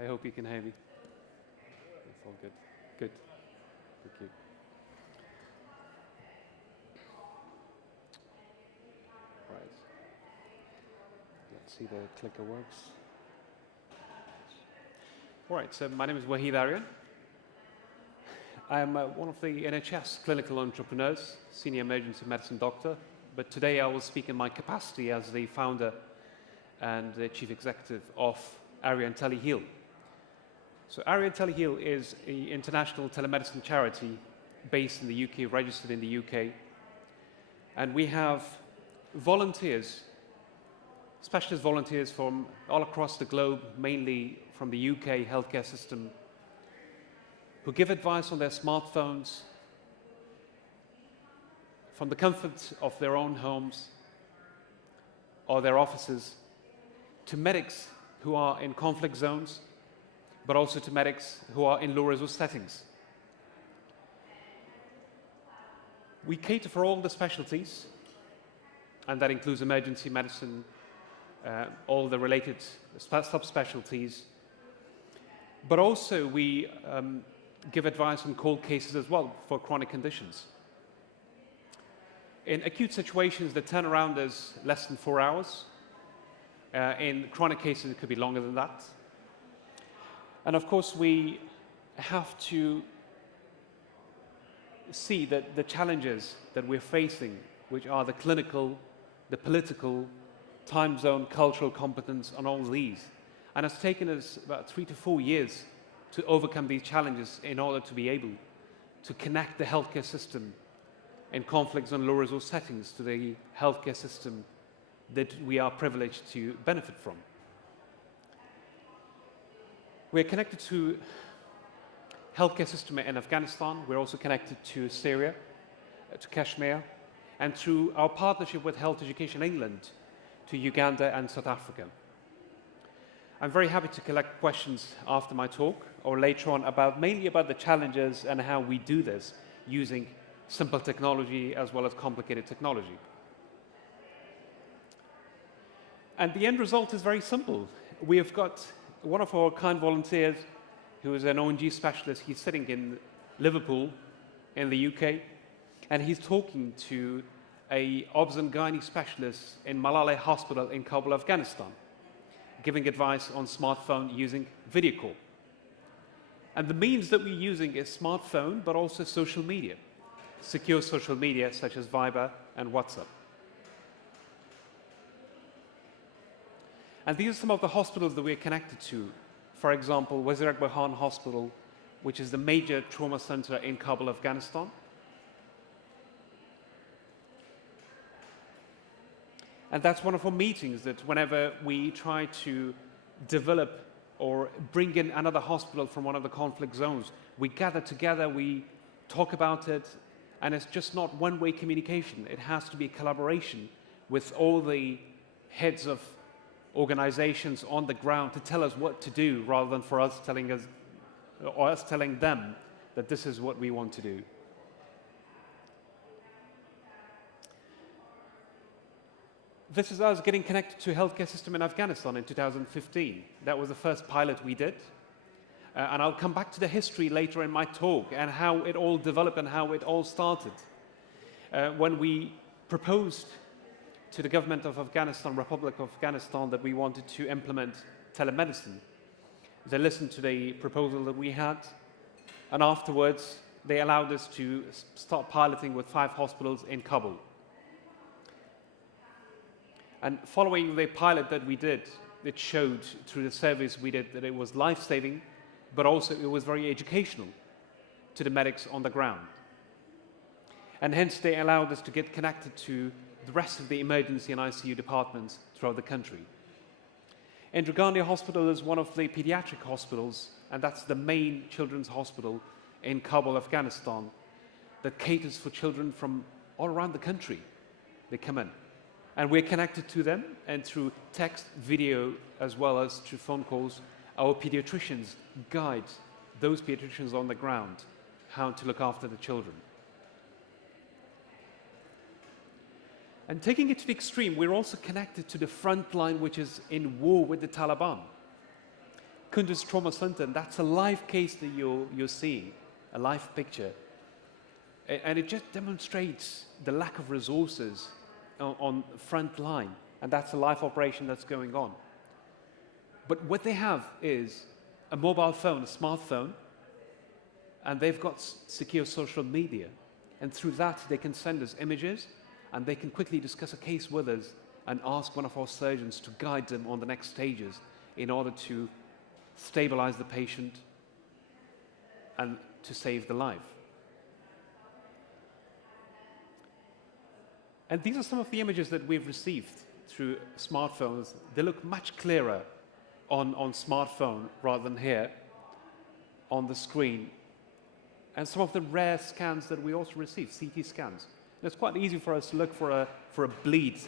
I hope you can hear me. It's all good. Good. Thank you. Right. Let's see the clicker works. All right, so my name is Waheed Arian. I'm one of the NHS clinical entrepreneurs, senior emergency medicine doctor, but today I will speak in my capacity as the founder and the chief executive of Arian Teleheal. So Arian Teleheal is an international telemedicine charity based in the UK, registered in the UK, and we have volunteers, specialist volunteers from all across the globe, mainly from the UK healthcare system, who give advice on their smartphones from the comfort of their own homes or their offices, to medics who are in conflict zones, but also to medics who are in low-resource settings. We cater for all the specialties, and that includes emergency medicine, all the related subspecialties, but also we give advice on cold cases as well for chronic conditions. In acute situations, the turnaround is less than 4 hours. In chronic cases, it could be longer than that. And of course, we have to see that the challenges that we're facing, which are the clinical, the political, time zone, cultural competence, and all these. And it's taken us about 3 to 4 years to overcome these challenges in order to be able to connect the healthcare system in conflicts and low-resource settings to the healthcare system that we are privileged to benefit from. We're connected to healthcare system in Afghanistan. We're also connected to Syria, to Kashmir, and through our partnership with Health Education England to Uganda and South Africa. I'm very happy to collect questions after my talk or later on mainly about the challenges and how we do this using simple technology as well as complicated technology. And the end result is very simple. We have got one of our kind volunteers who is an ONG specialist. He's sitting in Liverpool in the UK, and he's talking to an obs and gynae specialist in Malala Hospital in Kabul, Afghanistan, giving advice on smartphone using video call. And the means that we're using is smartphone, but also social media, secure social media such as Viber and WhatsApp. And these are some of the hospitals that we're connected to. For example, Wazir Akbar Khan Hospital, which is the major trauma center in Kabul, Afghanistan. And that's one of our meetings, that whenever we try to develop or bring in another hospital from one of the conflict zones, we gather together, we talk about it, and it's just not one-way communication. It has to be a collaboration with all the heads of organizations on the ground to tell us what to do, rather than for us telling us, or us telling them that this is what we want to do. This is us getting connected to a healthcare system in Afghanistan in 2015. That was the first pilot we did. And I'll come back to the history later in my talk and how it all developed and how it all started. When we proposed to the government of Afghanistan, Republic of Afghanistan, that we wanted to implement telemedicine, they listened to the proposal that we had, and afterwards they allowed us to start piloting with 5 hospitals in Kabul. And following the pilot that we did, it showed through the surveys we did that it was life-saving, but also it was very educational to the medics on the ground. And hence they allowed us to get connected to the rest of the emergency and ICU departments throughout the country. Indira Gandhi Hospital is one of the pediatric hospitals, and that's the main children's hospital in Kabul, Afghanistan, that caters for children from all around the country. They come in. And we're connected to them, and through text, video, as well as through phone calls, our pediatricians guide those pediatricians on the ground how to look after the children. And taking it to the extreme, we're also connected to the front line, which is in war with the Taliban. Kunduz Trauma Center, and that's a live case that you're seeing, a live picture. And it just demonstrates the lack of resources on front line, and that's a live operation that's going on. But what they have is a mobile phone, a smartphone, and they've got secure social media. And through that, they can send us images, and they can quickly discuss a case with us and ask one of our surgeons to guide them on the next stages in order to stabilize the patient and to save the life. And these are some of the images that we've received through smartphones. They look much clearer on smartphone rather than here on the screen. And some of the rare scans that we also receive, CT scans. And it's quite easy for us to look for a bleed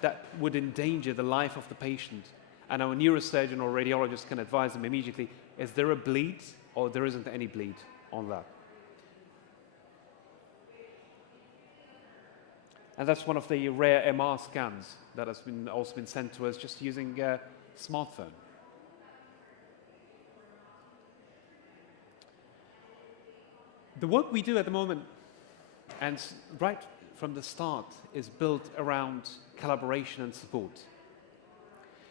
that would endanger the life of the patient. And our neurosurgeon or radiologist can advise them immediately, is there a bleed or there isn't any bleed on that? And that's one of the rare MR scans that has also been sent to us just using a smartphone. The work we do at the moment, and right from the start, is built around collaboration and support.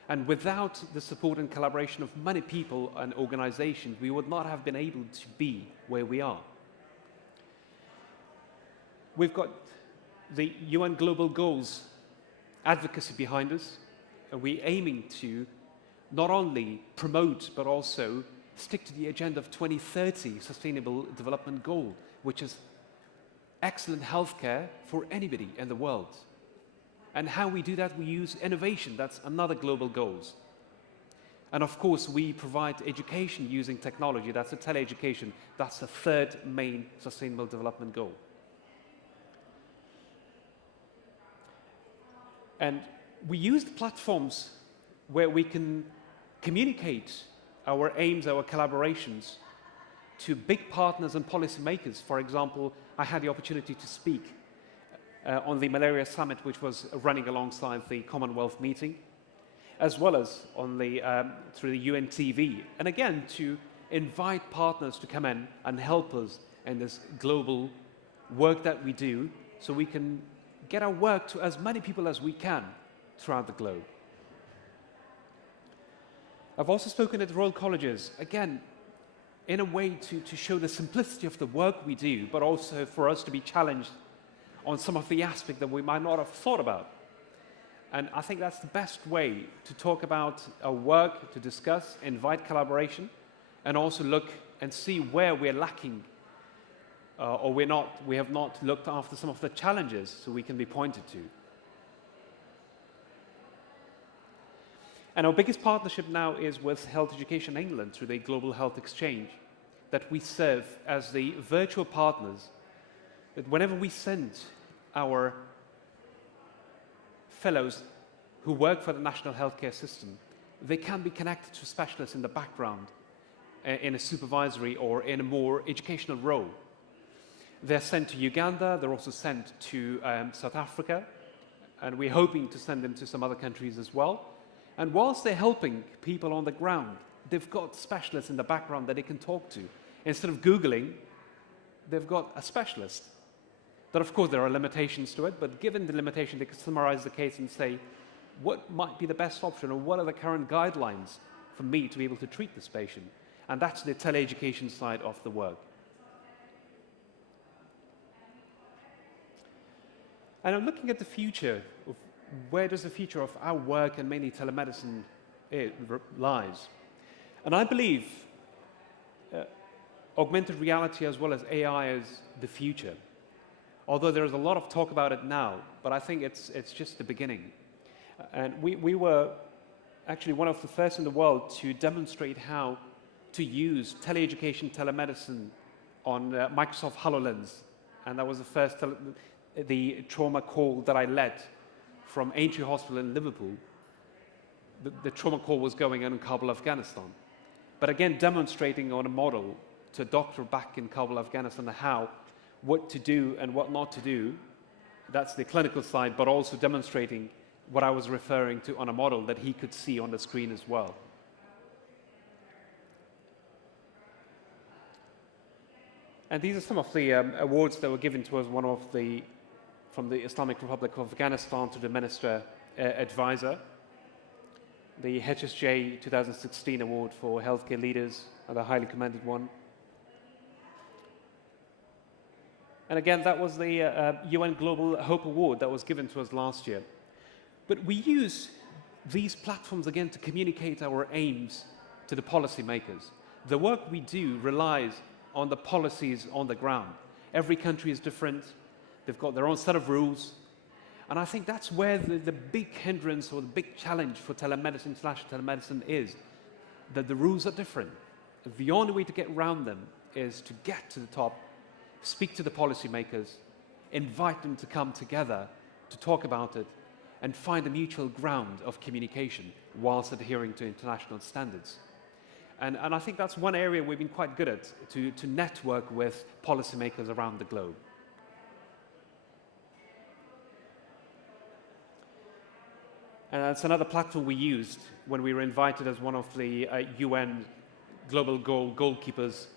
And without the support and collaboration of many people and organizations, we would not have been able to be where we are. We've got the UN Global Goals advocacy behind us, and we're aiming to not only promote but also stick to the agenda of 2030 Sustainable Development Goal, which is excellent healthcare for anybody in the world. And how we do that, we use innovation. That's another global goals. And of course, we provide education using technology. That's a tele-education. That's the third main Sustainable Development Goal. And we use the platforms where we can communicate our aims, our collaborations to big partners and policymakers. For example, I had the opportunity to speak on the Malaria Summit, which was running alongside the Commonwealth meeting, as well as on the, through the UN TV. And again, to invite partners to come in and help us in this global work that we do, so we can get our work to as many people as we can throughout the globe. I've also spoken at Royal Colleges, again, in a way to show the simplicity of the work we do, but also for us to be challenged on some of the aspects that we might not have thought about. And I think that's the best way to talk about our work, to discuss, invite collaboration, and also look and see where we're lacking or we have not looked after some of the challenges so we can be pointed to. And our biggest partnership now is with Health Education England through the Global Health Exchange, that we serve as the virtual partners, that whenever we send our fellows who work for the national healthcare system, they can be connected to specialists in the background in a supervisory or in a more educational role. They're sent to Uganda, they're also sent to South Africa, and we're hoping to send them to some other countries as well. And whilst they're helping people on the ground, they've got specialists in the background that they can talk to. Instead of Googling, they've got a specialist. But of course, there are limitations to it, but given the limitation, they can summarize the case and say, what might be the best option, or what are the current guidelines for me to be able to treat this patient? And that's the tele-education side of the work. And I'm looking at the future of where does the future of our work and mainly telemedicine lies. And I believe augmented reality as well as AI is the future. Although there is a lot of talk about it now, but I think it's just the beginning. And we were actually one of the first in the world to demonstrate how to use tele-education, telemedicine on Microsoft HoloLens. And that was the first the trauma call that I led from Aintree Hospital in Liverpool. The trauma call was going on in Kabul, Afghanistan. But again, demonstrating on a model to a doctor back in Kabul, Afghanistan, what to do and what not to do. That's the clinical side, but also demonstrating what I was referring to on a model that he could see on the screen as well. And these are some of the awards that were given to us, from the Islamic Republic of Afghanistan to the Minister Advisor. The HSJ 2016 Award for Healthcare Leaders, the highly commended one. And again, that was the UN Global Hope Award that was given to us last year. But we use these platforms again to communicate our aims to the policymakers. The work we do relies on the policies on the ground. Every country is different. They've got their own set of rules. And I think that's where the big hindrance or the big challenge for telemedicine is, that the rules are different. The only way to get around them is to get to the top, speak to the policymakers, invite them to come together to talk about it, and find a mutual ground of communication whilst adhering to international standards. And I think that's one area we've been quite good at, to network with policymakers around the globe. And that's another platform we used when we were invited as one of the UN Global Goalkeepers,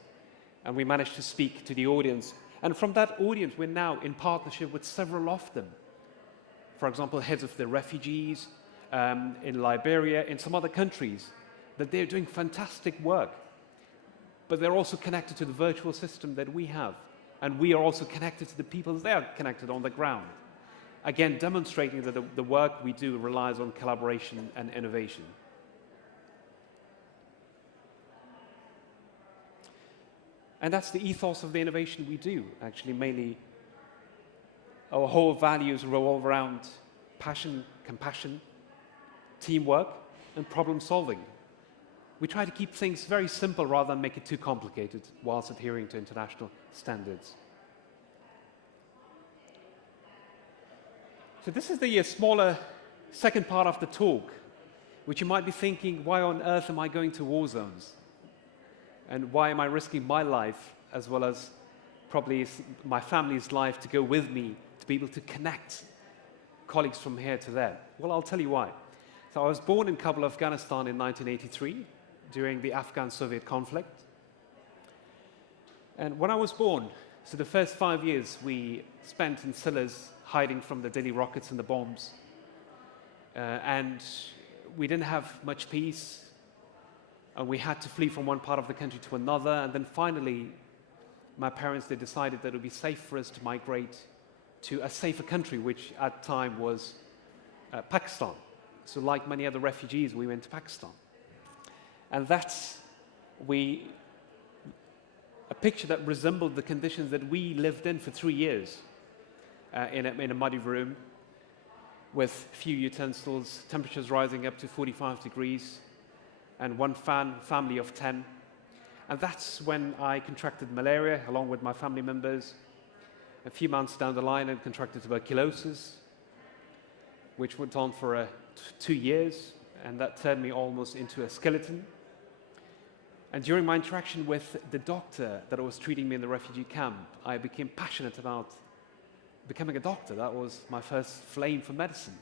and we managed to speak to the audience. And from that audience, we're now in partnership with several of them. For example, heads of the refugees in Liberia, in some other countries, that they're doing fantastic work. But they're also connected to the virtual system that we have. And we are also connected to the people they are connected on the ground. Again, demonstrating that the work we do relies on collaboration and innovation. And that's the ethos of the innovation we do, actually. Mainly, our whole values revolve around passion, compassion, teamwork, and problem solving. We try to keep things very simple rather than make it too complicated whilst adhering to international standards. So this is the smaller second part of the talk, which you might be thinking, why on earth am I going to war zones? And why am I risking my life, as well as probably my family's life, to go with me, to be able to connect colleagues from here to there? Well, I'll tell you why. So I was born in Kabul, Afghanistan in 1983, during the Afghan-Soviet conflict. And when I was born, so the first 5 years we spent in cellars hiding from the daily rockets and the bombs. And we didn't have much peace. And we had to flee from one part of the country to another. And then finally, my parents, they decided that it would be safe for us to migrate to a safer country, which at the time was Pakistan. So like many other refugees, we went to Pakistan. And that's a picture that resembled the conditions that we lived in for 3 years in a muddy room with few utensils, temperatures rising up to 45 degrees, and one family of 10. And that's when I contracted malaria along with my family members. A few months down the line, I contracted tuberculosis, which went on for 2 years, and that turned me almost into a skeleton. And during my interaction with the doctor that was treating me in the refugee camp, I became passionate about becoming a doctor. That was my first flame for medicine.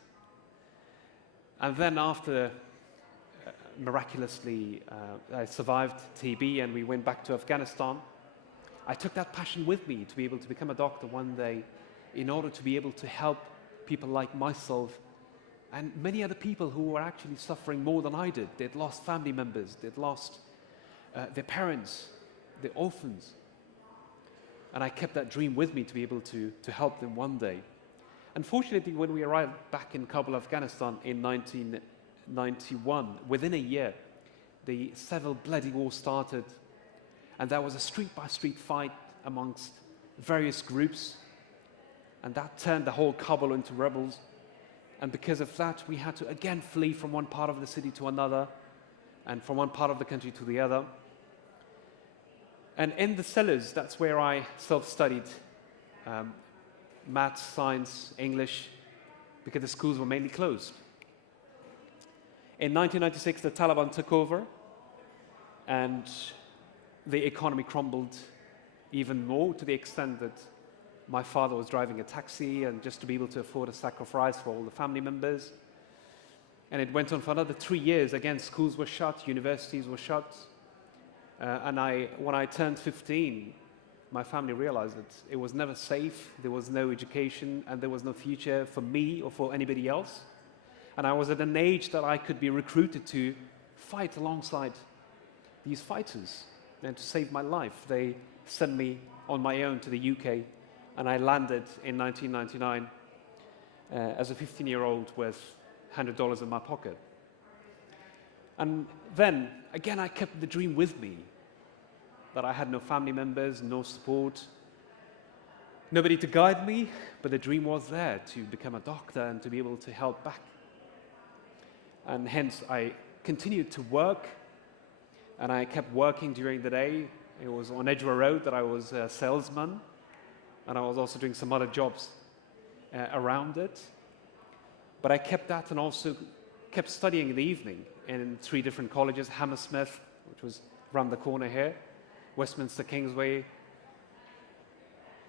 And then after, miraculously, I survived TB and we went back to Afghanistan, I took that passion with me to be able to become a doctor one day in order to be able to help people like myself and many other people who were actually suffering more than I did. They'd lost family members, they'd lost their parents, the orphans. And I kept that dream with me to be able to help them one day. Unfortunately, when we arrived back in Kabul, Afghanistan in 1991, within a year, the civil bloody war started, and there was a street-by-street fight amongst various groups, and that turned the whole Kabul into rebels. And because of that, we had to again flee from one part of the city to another, and from one part of the country to the other. And in the cellars, that's where I self-studied maths, science, English, because the schools were mainly closed. In 1996, the Taliban took over, and the economy crumbled even more, to the extent that my father was driving a taxi and just to be able to afford a sack of rice for all the family members. And it went on for another 3 years. Again, schools were shut, universities were shut. And when I turned 15, my family realized that it was never safe, there was no education, and there was no future for me or for anybody else. And I was at an age that I could be recruited to fight alongside these fighters and to save my life. They sent me on my own to the UK, and I landed in 1999 as a 15-year-old with $100 in my pocket. And then, again, I kept the dream with me, that I had no family members, no support, nobody to guide me, but the dream was there to become a doctor and to be able to help back. And hence, I continued to work, and I kept working during the day. It was on Edgware Road that I was a salesman, and I was also doing some other jobs around it. But I kept that and also kept studying in the evening in 3 different colleges: Hammersmith, which was around the corner here, Westminster Kingsway.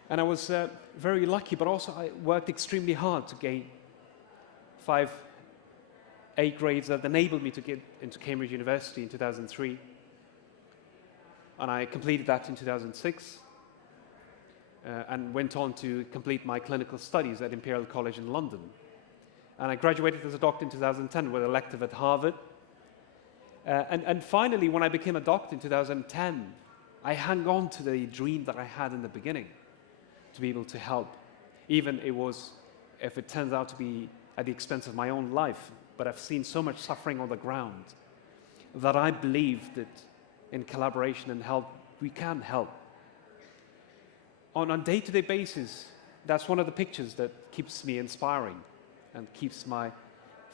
And I was very lucky, but also I worked extremely hard to gain 5 A grades that enabled me to get into Cambridge University in 2003. And I completed that in 2006 and went on to complete my clinical studies at Imperial College in London. And I graduated as a doctor in 2010 with an elective at Harvard. And finally, when I became a doctor in 2010, I hung on to the dream that I had in the beginning to be able to help, even if it turns out to be at the expense of my own life. But I've seen so much suffering on the ground that I believe that in collaboration and help, we can help. On a day-to-day basis, that's one of the pictures that keeps me inspiring and keeps my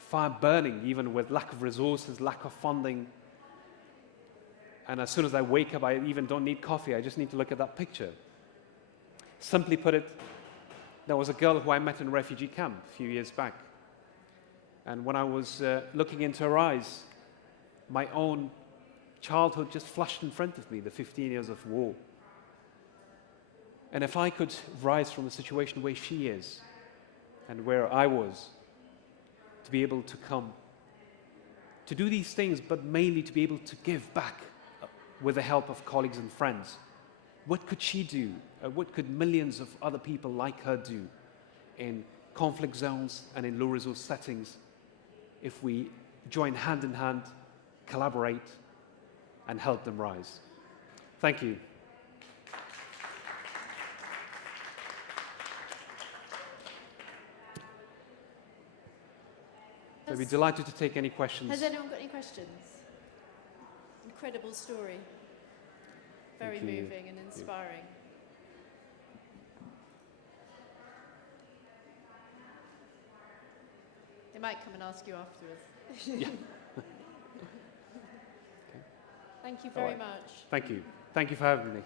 fire burning, even with lack of resources, lack of funding. And as soon as I wake up, I even don't need coffee. I just need to look at that picture. Simply put it, there was a girl who I met in a refugee camp a few years back. And when I was looking into her eyes, my own childhood just flashed in front of me, the 15 years of war. And if I could rise from the situation where she is and where I was, to be able to come, to do these things, but mainly to be able to give back with the help of colleagues and friends, what could she do? What could millions of other people like her do in conflict zones and in low-resource settings if we join hand in hand, collaborate, and help them rise? Thank you. I'd be delighted to take any questions. Has anyone got any questions? Incredible story. Very moving and inspiring. They might come and ask you afterwards. Yeah. Thank you very much. Thank you. Thank you for having me.